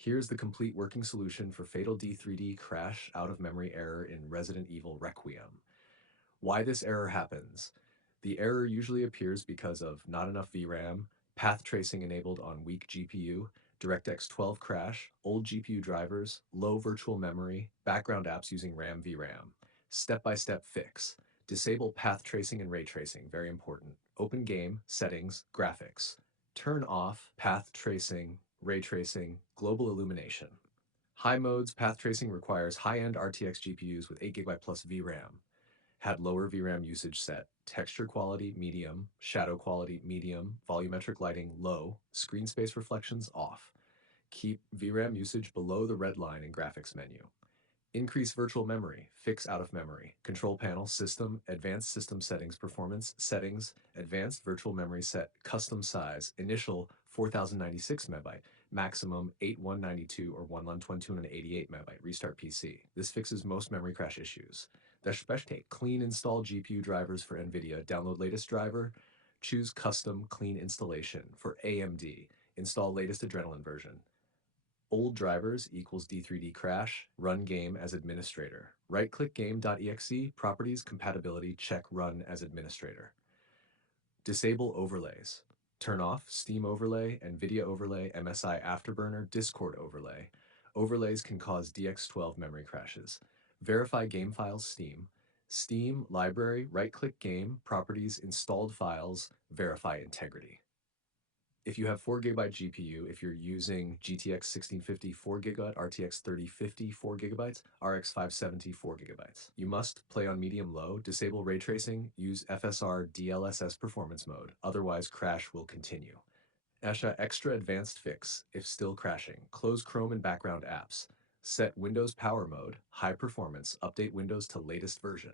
Here's the complete working solution for fatal D3D crash out-of-memory error in Resident Evil Requiem. Why this error happens. The error usually appears because of not enough VRAM, path tracing enabled on weak GPU, DirectX 12 crash, old GPU drivers, low virtual memory, background apps using RAM VRAM. Step-by-step fix. Disable path tracing and ray tracing, very important. Open game, settings, graphics. Turn off path tracing, ray tracing, global illumination. High modes path tracing requires high-end RTX GPUs with 8GB plus VRAM. Had lower VRAM usage set, texture quality medium, shadow quality medium, volumetric lighting low, screen space reflections off. Keep VRAM usage below the red line in graphics menu. Increase virtual memory, fix out of memory. Control panel, system, advanced system settings, performance, settings, advanced virtual memory set, custom size, initial 4096 megabyte, maximum 8192 or 1122 megabyte, restart PC. This fixes most memory crash issues. Clean install GPU drivers for NVIDIA, download latest driver, choose custom clean installation for AMD, install latest Adrenaline version. Old drivers equals D3D crash, run game as administrator. Right-click game.exe, properties, compatibility, check run as administrator. Disable overlays. Turn off Steam overlay, NVIDIA overlay, MSI Afterburner, Discord overlay. Overlays can cause DX12 memory crashes. Verify game files Steam. Steam, library, right-click game, properties, installed files, verify integrity. If you have 4GB GPU, if you're using GTX 1650 4GB, RTX 3050 4GB, RX 570 4GB, you must play on medium low, disable ray tracing, use FSR DLSS performance mode, otherwise crash will continue. Extra advanced fix, if still crashing, close Chrome and background apps. Set Windows power mode, high performance, update Windows to latest version.